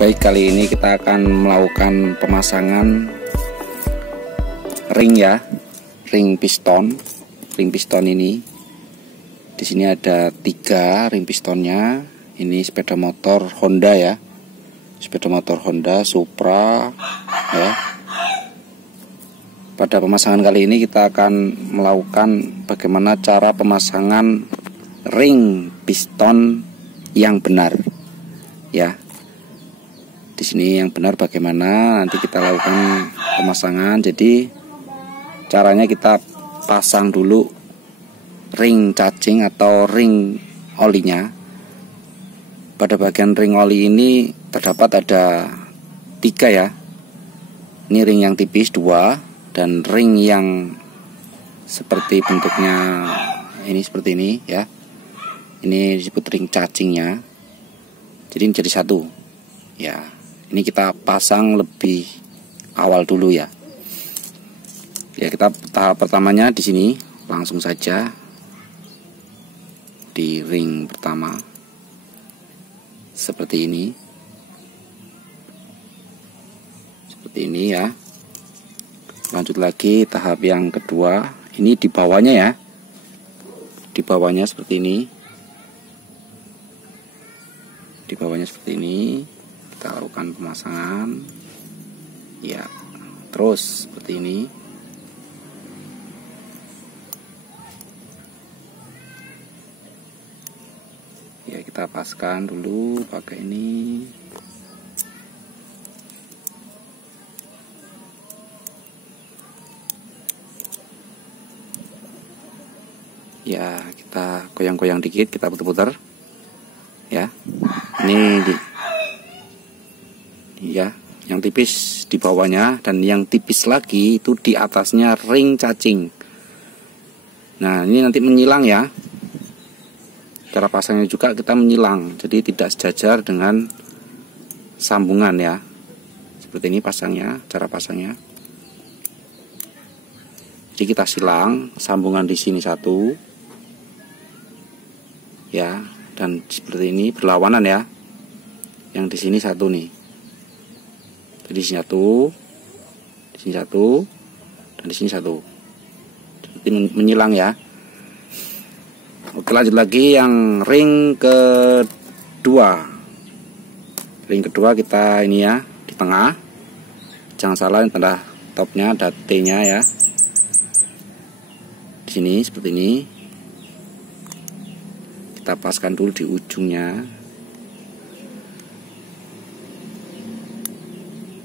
Baik, kali ini kita akan melakukan pemasangan ring ya, ring piston. Ring piston ini di sini ada 3 ring pistonnya. Ini sepeda motor Honda ya, sepeda motor Honda Supra ya. Pada pemasangan kali ini kita akan melakukan bagaimana cara pemasangan ring piston yang benar ya. Di sini yang benar bagaimana nanti kita lakukan pemasangan. Jadi caranya kita pasang dulu ring cacing atau ring olinya. Pada bagian ring oli ini terdapat ada 3 ya. Ini ring yang tipis 2 dan ring yang seperti bentuknya ini seperti ini ya. Ini disebut ring cacingnya. Jadi ini jadi 1 ya. Ini kita pasang lebih awal dulu ya. Ya, kita tahap pertamanya di sini langsung saja di ring pertama seperti ini. Seperti ini ya. Lanjut lagi tahap yang kedua. Ini di bawahnya ya. Di bawahnya seperti ini. Di bawahnya seperti ini. Kita lakukan pemasangan ya, terus seperti ini. Ya, kita paskan dulu pakai ini. Ya, kita goyang-goyang dikit, kita putar-putar ya. Ini ya, yang tipis di bawahnya dan yang tipis lagi itu di atasnya ring cacing. Nah, ini nanti menyilang ya. Cara pasangnya juga kita menyilang, jadi tidak sejajar dengan sambungan ya. Seperti ini pasangnya, cara pasangnya. Jadi kita silang sambungan di sini 1 ya, dan seperti ini berlawanan ya. Yang di sini 1 nih. Di sini 1, di sini 1, dan di sini 1. Seperti menyilang ya. Oke, lanjut lagi yang ring kedua. Ring kedua kita ini ya, di tengah. Jangan salah, tanda topnya ada T-nya ya. Di sini seperti ini. Kita paskan dulu di ujungnya.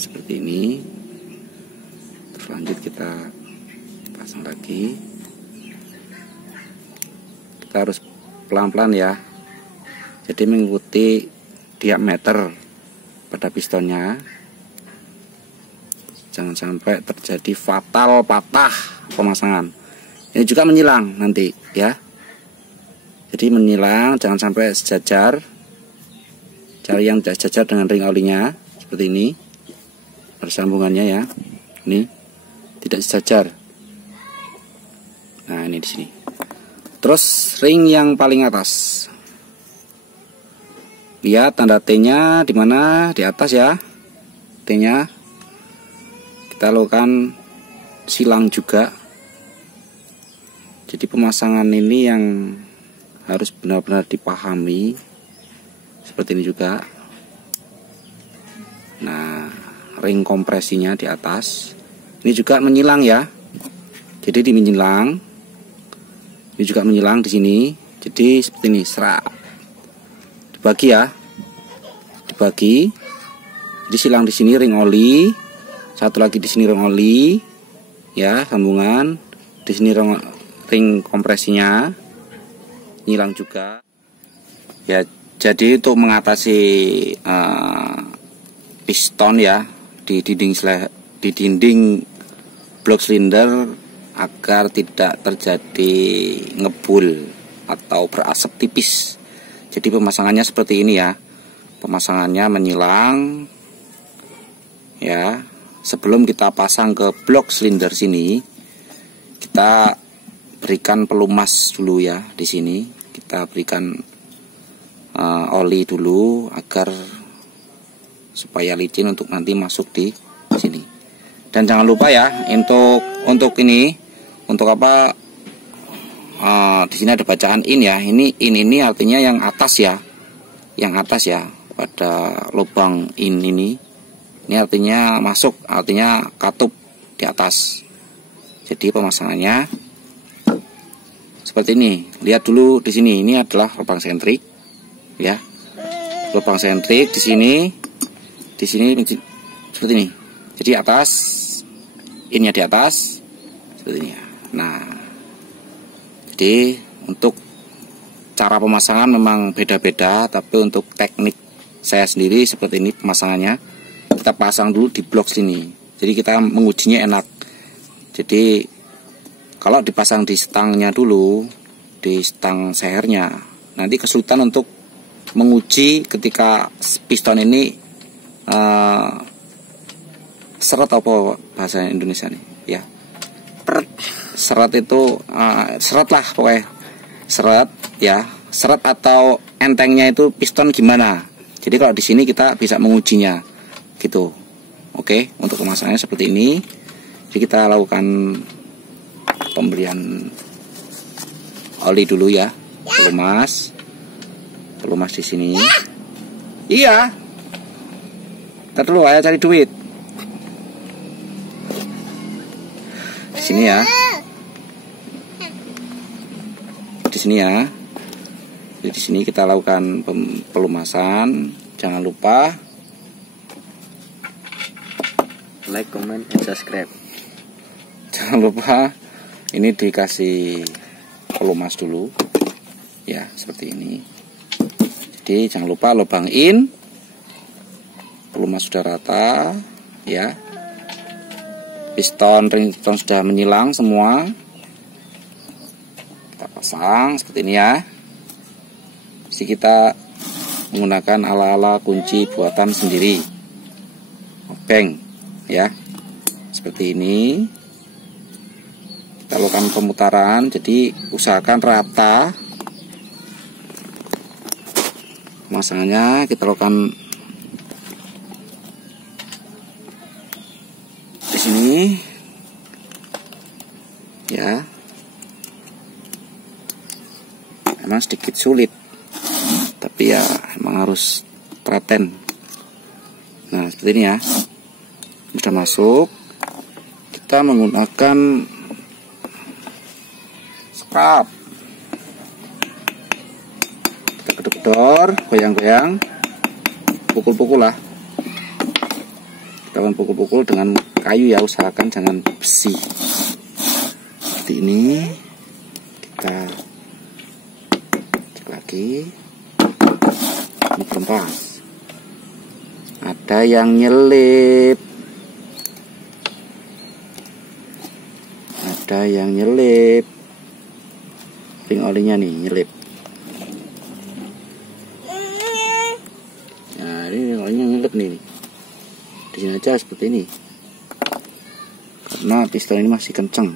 Seperti ini. Terus lanjut kita pasang lagi. Kita harus pelan-pelan ya. Jadi mengikuti diameter pada pistonnya. Jangan sampai terjadi fatal patah pemasangan. Ini juga menyilang nanti ya. Jadi menyilang, jangan sampai sejajar. Cari yang sejajar dengan ring olinya seperti ini. Persambungannya ya, ini tidak sejajar. Nah, ini di sini. Terus ring yang paling atas, lihat tanda T-nya di mana? Di atas ya, T-nya. Kita lakukan silang juga. Jadi pemasangan ini yang harus benar-benar dipahami. Seperti ini juga. Nah, ring kompresinya di atas ini juga menyilang ya. Jadi di menyilang, ini juga menyilang di sini. Jadi seperti ini, serak dibagi ya, dibagi. Jadi silang di sini ring oli, satu lagi di sini ring oli ya, sambungan di sini ring kompresinya nyilang juga ya. Jadi untuk mengatasi piston ya di dinding blok silinder agar tidak terjadi ngebul atau berasap tipis. Jadi pemasangannya seperti ini ya. Pemasangannya menyilang ya. Sebelum kita pasang ke blok silinder sini, kita berikan pelumas dulu ya. Di sini kita berikan oli dulu agar supaya licin untuk nanti masuk di sini. Dan jangan lupa ya, untuk ini, untuk apa, di sini ada bacaan in ya. Ini artinya yang atas ya, yang atas ya, pada lubang in ini artinya masuk, artinya katup di atas. Jadi pemasangannya seperti ini. Lihat dulu di sini, ini adalah lubang sentrik ya, lubang sentrik di sini seperti ini. Jadi atas, innya di atas seperti ini ya. Nah, jadi untuk cara pemasangan memang beda-beda, tapi untuk teknik saya sendiri seperti ini pemasangannya. Kita pasang dulu di blok sini, jadi kita mengujinya enak. Jadi kalau dipasang di stangnya dulu, di stang sehernya, nanti kesulitan untuk menguji ketika piston ini seret, apa bahasa Indonesia nih ya, seret itu seret lah pokoknya, seret ya, seret atau entengnya itu piston gimana. Jadi kalau di sini kita bisa mengujinya gitu. Oke, untuk pemasangannya seperti ini. Jadi kita lakukan pemberian oli dulu ya, pelumas di sini. Iya. Ntar dulu, ayah cari duit. Di sini ya. Di sini ya. Jadi di sini kita lakukan pelumasan. Jangan lupa like, comment, and subscribe. Jangan lupa ini dikasih pelumas dulu ya, seperti ini. Jadi jangan lupa lubang in, pelumas sudah rata ya, ring piston sudah menyilang semua. Kita pasang seperti ini ya. Jadi kita menggunakan ala-ala kunci buatan sendiri, obeng ya, seperti ini. Kita lakukan pemutaran, jadi usahakan rata pemasangannya. Kita lakukan di sini ya. Memang sedikit sulit, tapi ya emang harus telaten. Nah seperti ini ya, sudah masuk. Kita menggunakan scrap, kita gedor-gedor, goyang-goyang, pukul-pukul lah. Kita akan pukul-pukul dengan kayu ya, usahakan jangan besi. Seperti ini. Kita cek lagi. Ini belum pas, ada yang nyelip, ring olinya nih nyelip. Nah ini ring olinya nyelip nih, di sini aja seperti ini, karena piston ini masih kenceng.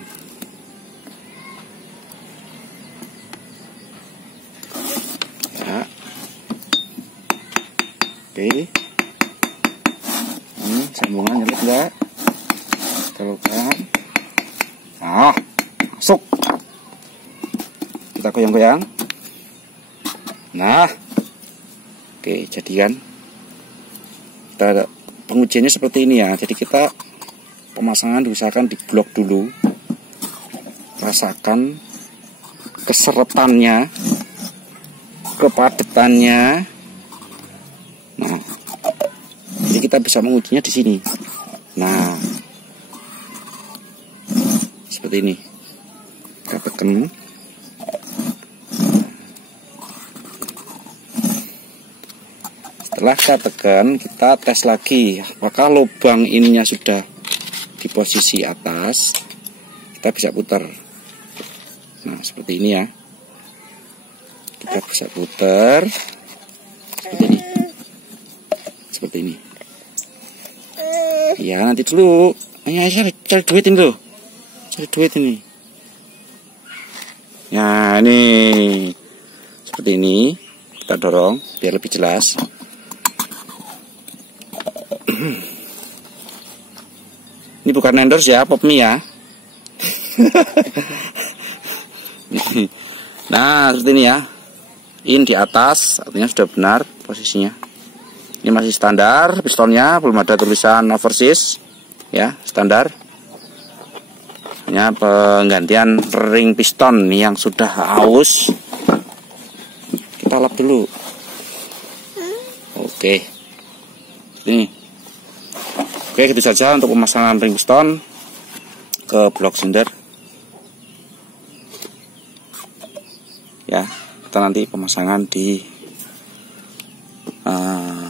Oke, ini sambungan nyelip enggak? Kita lakukan. Nah, masuk. Kita goyang-goyang. Nah, oke, jadi kan kita pengujiannya seperti ini ya. Jadi kita pemasangan diusahakan di blok dulu. Rasakan keseretannya, kepadatannya. Nah, jadi kita bisa mengujinya di sini. Nah, seperti ini. Kita tekan. Setelah kita tekan, kita tes lagi apakah lubang ininya sudah di posisi atas. Kita bisa putar. Nah, seperti ini ya. Kita bisa putar seperti ini. Seperti ini ya. Nanti dulu cari duit ini loh, cari duit ini ya. Ini seperti ini, kita dorong biar lebih jelas. Ini bukan endorse ya, Popmi ya. Nah, seperti ini ya. In di atas, artinya sudah benar posisinya. Ini masih standar, pistonnya belum ada tulisan overseas, ya standar. Hanya penggantian ring piston yang sudah aus. Kita lap dulu. Oke, ini. Oke, gitu saja untuk pemasangan ring piston ke blok silinder. Ya, kita nanti pemasangan di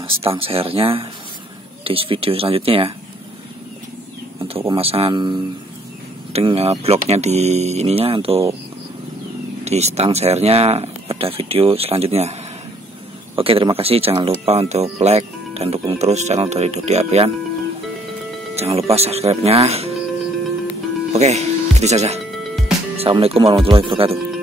stang sehernya di video selanjutnya ya. Untuk pemasangan ring bloknya di ininya, untuk di stang sehernya pada video selanjutnya. Oke, terima kasih. Jangan lupa untuk like dan dukung terus channel dari Dodi Aprian. Jangan lupa subscribe-nya. Oke, gitu saja. Assalamualaikum warahmatullahi wabarakatuh.